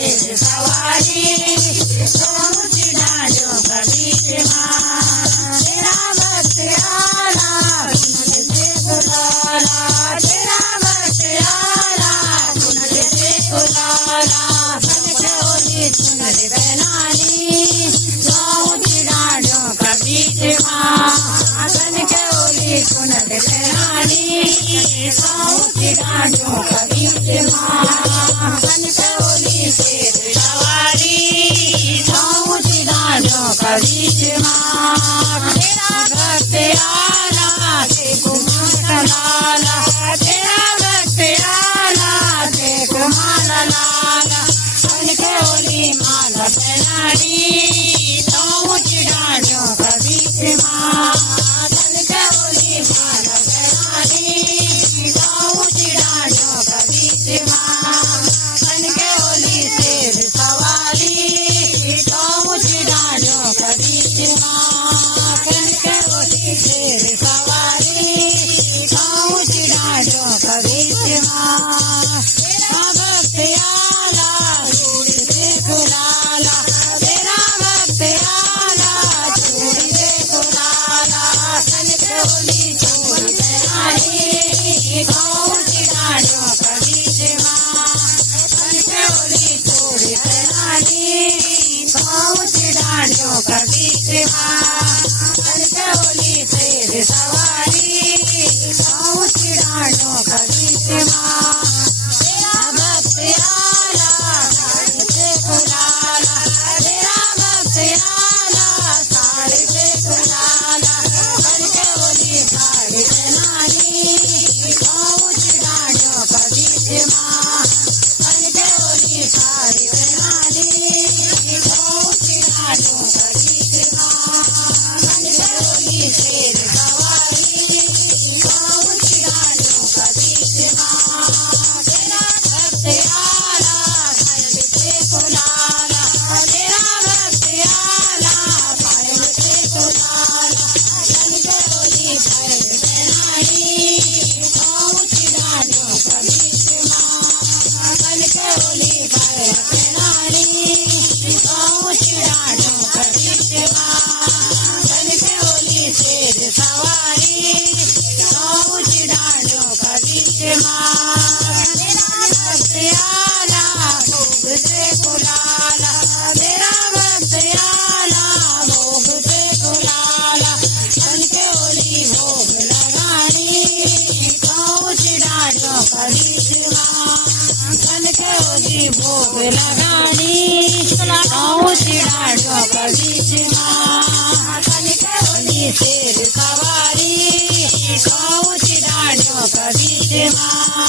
शेर सवारी ऊंची डालियों का बीच माँ तेरा भक्त आला कुनल से बुलाला तेरा भक्त आला कुनल से बुलाला बन के ओली कुनल बनानी ऊंची डालियों का बीच माँ बन के ओली कुनल बनानी ऊंची डालियों का बीच माँ बन के ओली शेर सवारी ऊंची डालियों का बीच माँ तेरा भक्त आला देखो माला लाला तेरा भक्त आला देखो माला लाला बन के ओली माला पहनानी ऊंची डालियों का बीच माँ बन के ओली माला पहनानी ऊंची डालियों का बीच माँ बन के ओली शेर सवारी ऊंची डालियों का बीच माँ बन के ओली शेर सवारी ऊंची डालियों का बीच माँ तेरा भक्त आला चूड़ी देखो लाला तेरा भक्त आला चूड़ी देखो लाला बन के ओली चूड़ी पहनानी ऊंची डालियों का बीच माँ बन के ओली चूड़ी पहनानी ऊंची डालियों का बीच माँ बन के ओली शेर सवारी ऊंची डालियों का बीच माँ तेरा भक्त आला साड़ी देखो लाला तेरा भक्त आला साड़ी देखो लाला बन के ओली साड़ी पहनानी ऊंची डालियों का बीच माँ बन के ओली साड़ी पहनानी ऊंची डालियों का बीच माँ बन के ओली शेर सवारी ऊंची डालियों का बीच माँ तेरा भक्त आला साड़ी देखो लाला तेरा भक्त आला पायल देखो लाला बन के ओली पायल पहनानी ऊंची डालियों का बीच माँ बन के ओली पायल पहनानी ऊंची डालियों का बीच माँ बन के ओली शेर सवारी ऊंची डालियों का बीच माँ तेरा भक्त आला भोग देखो लाला तेरा भक्त आला भोग देखो लाला बन के ओली भोग लगानी ऊंची डालियों का बीच माँ बन के ओली भोग लगानी ऊंची डालियों का बीच माँ बन के ओली शेर सवारी ऊंची डालियों का बीच माँ